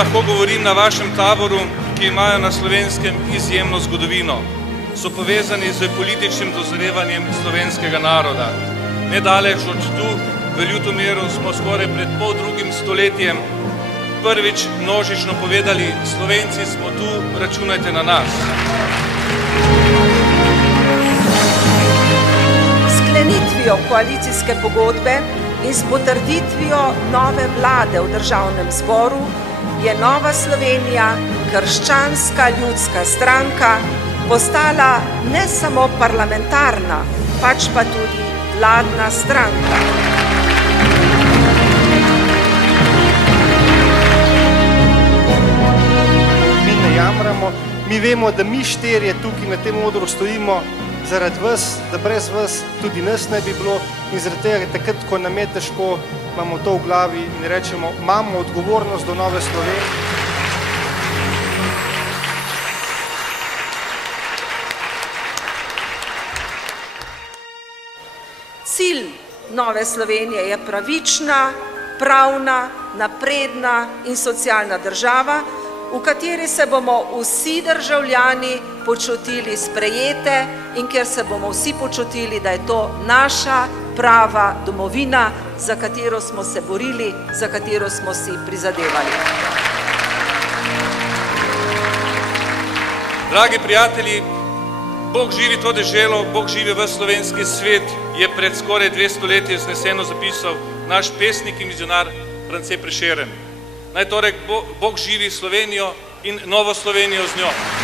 lahko govorim na vašem taboru, ki imajo na Slovenskem izjemno zgodovino. So povezani z političnim dozorevanjem slovenskega naroda. Nedaleč od tu, v Ljutomeru, smo skoraj pred poldrugim stoletjem prvič množično povedali: Slovenci smo tu, računajte na nas. Sklenitvijo koalicijske pogodbe in s potrditvijo nove vlade v Državnem zboru je Nova Slovenija, krščanska ljudska stranka, postala ne samo parlamentarna, pač pa tudi vladna stranka. Mi ne jamramo, mi vemo, da mi štirje tukaj na tem odru stojimo zaradi vas, da brez vas tudi nas ne bi bilo, in zaradi tega, takrat, ko nam je težko, imamo to v glavi in rečemo, imamo odgovornost do Nove Slovenije. Cilj Nove Slovenije je pravična, pravna, napredna in socialna država, v kateri se bomo vsi državljani počutili sprejete in kjer se bomo vsi počutili, da je to naša prava domovina, za katero smo se borili, za katero smo si prizadevali. Dragi prijatelji, Bog živi to deželo, Bog živi v slovenski svet, je pred skoraj 200 leti vzneseno zapisal naš pesnik in vizionar France Prešeren. Naj torej Bog živi Slovenijo in Novo Slovenijo z njo.